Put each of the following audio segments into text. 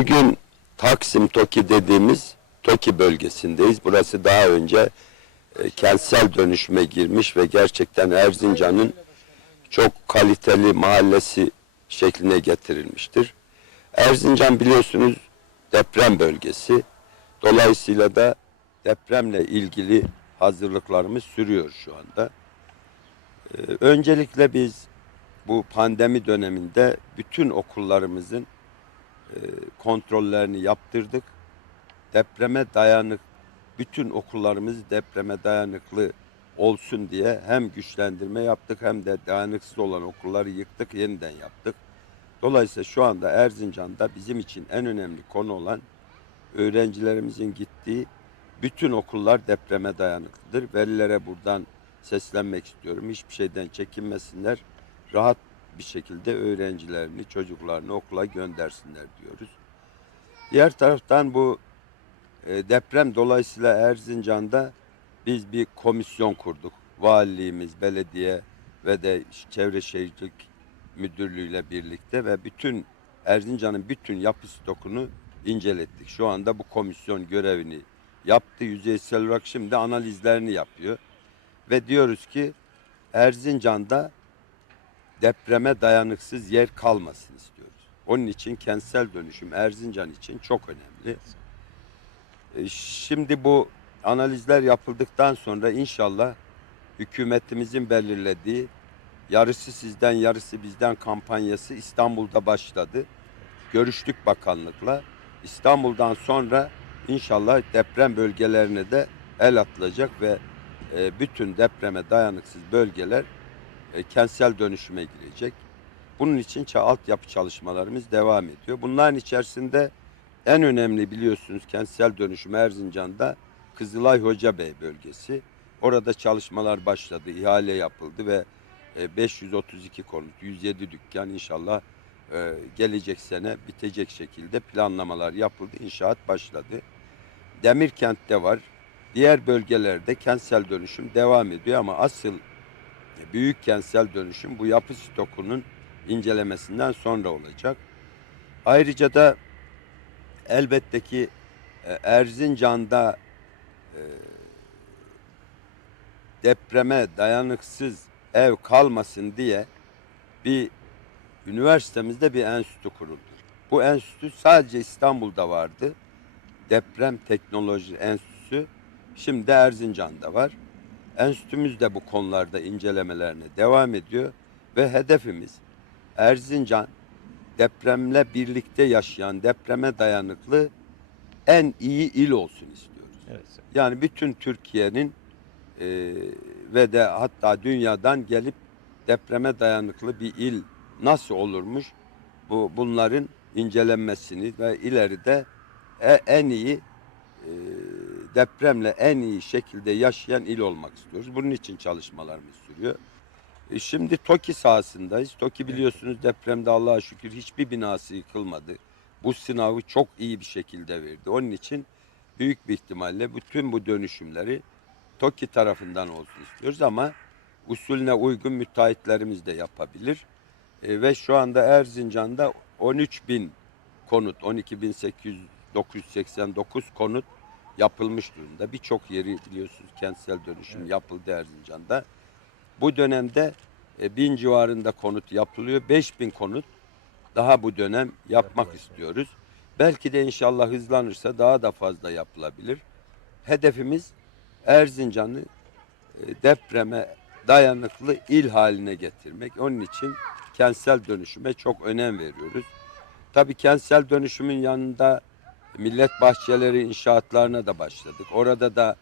Bugün Taksim Toki dediğimiz Toki bölgesindeyiz. Burası daha önce e, kentsel dönüşüme girmiş ve gerçekten Erzincan'ın çok kaliteli mahallesi şekline getirilmiştir. Erzincan biliyorsunuz deprem bölgesi. Dolayısıyla da depremle ilgili hazırlıklarımız sürüyor şu anda. Ee, öncelikle biz bu pandemi döneminde bütün okullarımızın kontrollerini yaptırdık. Depreme dayanık, bütün okullarımız depreme dayanıklı olsun diye hem güçlendirme yaptık hem de dayanıksız olan okulları yıktık, yeniden yaptık. Dolayısıyla şu anda Erzincan'da bizim için en önemli konu olan öğrencilerimizin gittiği bütün okullar depreme dayanıklıdır. Velilere buradan seslenmek istiyorum. Hiçbir şeyden çekinmesinler. Rahat bir şekilde öğrencilerini, çocuklarını okula göndersinler diyoruz. Diğer taraftan bu e, deprem dolayısıyla Erzincan'da biz bir komisyon kurduk. Valiliğimiz, belediye ve de Çevre Şehircilik Müdürlüğü ile birlikte ve bütün Erzincan'ın bütün yapı stokunu incelettik. Şu anda bu komisyon görevini yaptı. Yüzeysel olarak şimdi analizlerini yapıyor. Ve diyoruz ki Erzincan'da depreme dayanıksız yer kalmasın istiyoruz. Onun için kentsel dönüşüm Erzincan için çok önemli. E, Şimdi bu analizler yapıldıktan sonra inşallah hükümetimizin belirlediği yarısı sizden yarısı bizden kampanyası İstanbul'da başladı. Görüştük bakanlıkla. İstanbul'dan sonra inşallah deprem bölgelerine de el atılacak ve e, bütün depreme dayanıksız bölgeler e, kentsel dönüşüme girecek. Bunun için altyapı çalışmalarımız devam ediyor. Bunların içerisinde en önemli biliyorsunuz kentsel dönüşüm Erzincan'da Kızılay Hocabey bölgesi. Orada çalışmalar başladı, ihale yapıldı ve e, 532 konut, 107 dükkan inşallah e, gelecek sene bitecek şekilde planlamalar yapıldı, inşaat başladı. Demirkent'te var. Diğer bölgelerde kentsel dönüşüm devam ediyor ama asıl büyük kentsel dönüşüm bu yapı stokunun incelemesinden sonra olacak. Ayrıca da elbette ki e, Erzincan'da e, depreme dayanıksız ev kalmasın diye bir üniversitemizde bir enstitü kuruldu. Bu enstitü sadece İstanbul'da vardı. Deprem Teknoloji Enstitüsü şimdi Erzincan'da var. Enstitümüz de bu konularda incelemelerine devam ediyor ve hedefimiz Erzincan depremle birlikte yaşayan, depreme dayanıklı en iyi il olsun istiyoruz. Evet. Yani bütün Türkiye'nin e, ve de hatta dünyadan gelip depreme dayanıklı bir il nasıl olurmuş bu bunların incelenmesini ve ileride e- en iyi e, depremle en iyi şekilde yaşayan il olmak istiyoruz. Bunun için çalışmalarımız sürüyor. E, Şimdi TOKİ sahasındayız. TOKİ biliyorsunuz depremde Allah'a şükür hiçbir binası yıkılmadı. Bu sınavı çok iyi bir şekilde verdi. Onun için büyük bir ihtimalle bütün bu dönüşümleri TOKİ tarafından olsun istiyoruz ama usulüne uygun müteahhitlerimiz de yapabilir. E, ve şu anda Erzincan'da 13 bin konut, 12.989 konut yapılmış durumda. Birçok yeri biliyorsunuz kentsel dönüşüm yapıldı Erzincan'da. Bu dönemde e, bin civarında konut yapılıyor. 5000 konut daha bu dönem yapmak istiyoruz. Belki de inşallah hızlanırsa daha da fazla yapılabilir. Hedefimiz Erzincan'ı e, depreme dayanıklı il haline getirmek. Onun için kentsel dönüşüme çok önem veriyoruz. Tabii kentsel dönüşümün yanında millet bahçeleri inşaatlarına da başladık. Orada da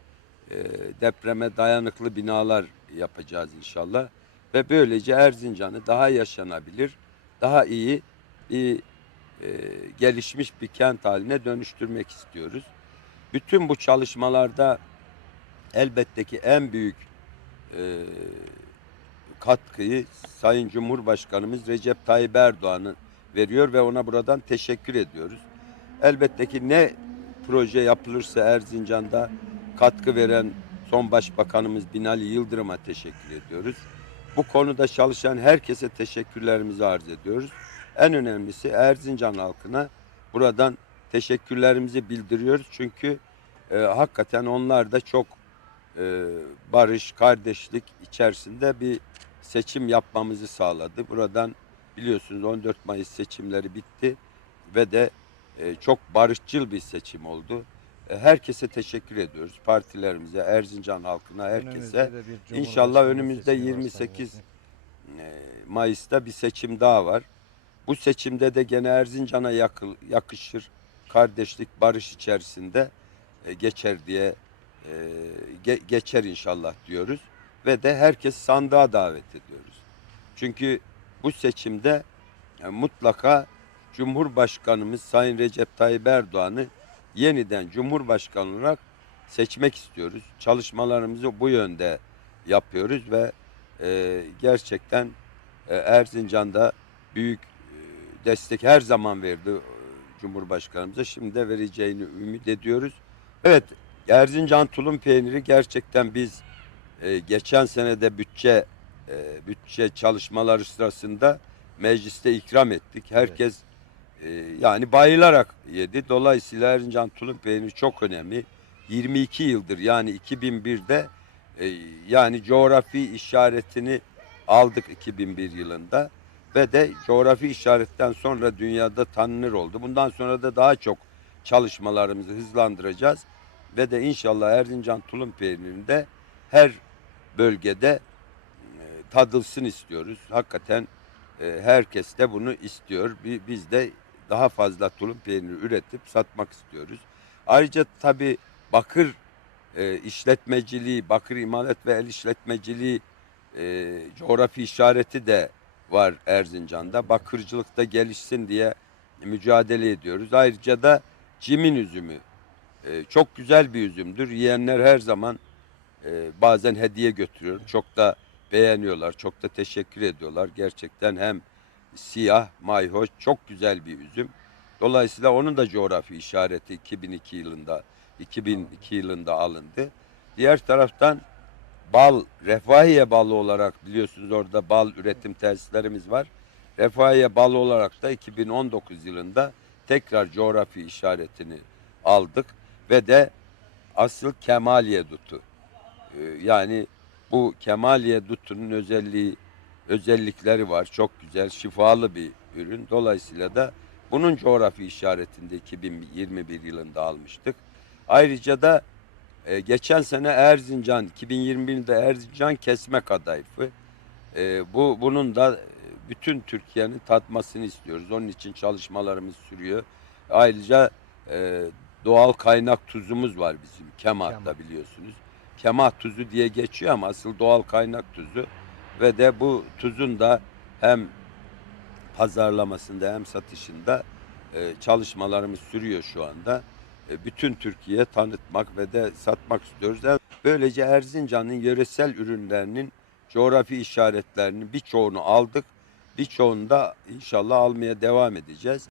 e, depreme dayanıklı binalar yapacağız inşallah. Ve böylece Erzincan'ı daha yaşanabilir, daha iyi bir e, gelişmiş bir kent haline dönüştürmek istiyoruz. Bütün bu çalışmalarda elbette ki en büyük e, katkıyı Sayın Cumhurbaşkanımız Recep Tayyip Erdoğan'ın veriyor ve ona buradan teşekkür ediyoruz. Elbette ki ne proje yapılırsa Erzincan'da katkı veren son başbakanımız Binali Yıldırım'a teşekkür ediyoruz. Bu konuda çalışan herkese teşekkürlerimizi arz ediyoruz. En önemlisi Erzincan halkına buradan teşekkürlerimizi bildiriyoruz. Çünkü e, hakikaten onlar da çok e, barış, kardeşlik içerisinde bir seçim yapmamızı sağladı. Buradan biliyorsunuz 14 Mayıs seçimleri bitti ve de e, çok barışçıl bir seçim oldu. E, herkese teşekkür ediyoruz. Partilerimize, Erzincan halkına, herkese. İnşallah önümüzde seçimi var 28 Sayın e, Mayıs'ta bir seçim daha var. Bu seçimde de gene Erzincan'a yakışır kardeşlik, barış içerisinde e, geçer diye e, ge- geçer inşallah diyoruz. Ve de herkes sandığa davet ediyoruz. Çünkü bu seçimde e, mutlaka Cumhurbaşkanımız Sayın Recep Tayyip Erdoğan'ı yeniden Cumhurbaşkanı olarak seçmek istiyoruz. Çalışmalarımızı bu yönde yapıyoruz ve e, gerçekten e, Erzincan'da büyük e, destek her zaman verdi e, Cumhurbaşkanımıza. Şimdi de vereceğini ümit ediyoruz. Evet Erzincan tulum peyniri gerçekten biz e, geçen senede bütçe e, bütçe çalışmaları sırasında mecliste ikram ettik. Herkes e, yani bayılarak yedi. Dolayısıyla Erzincan tulum peyniri çok önemli. 22 yıldır yani 2001'de e, yani coğrafi işaretini aldık 2001 yılında ve de coğrafi işaretten sonra dünyada tanınır oldu. Bundan sonra da daha çok çalışmalarımızı hızlandıracağız ve de inşallah Erzincan tulum peynirinde her bölgede e, tadılsın istiyoruz. Hakikaten e, herkes de bunu istiyor. Bi- Biz de daha fazla tulum peyniri üretip satmak istiyoruz. Ayrıca tabii bakır e, işletmeciliği, bakır imalat ve el işletmeciliği e, coğrafi işareti de var Erzincan'da. Bakırcılıkta gelişsin diye mücadele ediyoruz. Ayrıca da cimin üzümü e, çok güzel bir üzümdür. Yiyenler her zaman e, bazen hediye götürüyorum. Çok da beğeniyorlar, çok da teşekkür ediyorlar. Gerçekten hem siyah, mayhoş, çok güzel bir üzüm. Dolayısıyla onun da coğrafi işareti 2002 yılında 2002 yılında alındı. Diğer taraftan bal, refahiye balı olarak biliyorsunuz orada bal üretim tesislerimiz var. Refahiye balı olarak da 2019 yılında tekrar coğrafi işaretini aldık ve de asıl Kemaliye dutu. Ee, Yani bu Kemaliye dutunun özelliği özellikleri var. Çok güzel, şifalı bir ürün. Dolayısıyla da bunun coğrafi işaretinde 2021 yılında almıştık. Ayrıca da e, geçen sene Erzincan, 2021'de Erzincan kesme kadayıfı. E, bu bunun da e, bütün Türkiye'nin tatmasını istiyoruz. Onun için çalışmalarımız sürüyor. Ayrıca e, doğal kaynak tuzumuz var bizim Kemah'ta Kemah. biliyorsunuz. Kemah tuzu diye geçiyor ama asıl doğal kaynak tuzu ve de bu tuzun da hem pazarlamasında hem satışında e, çalışmalarımız sürüyor şu anda. E, bütün Türkiye'ye tanıtmak ve de satmak istiyoruz. Böylece Erzincan'ın yöresel ürünlerinin coğrafi işaretlerinin birçoğunu aldık. Birçoğunu da inşallah almaya devam edeceğiz.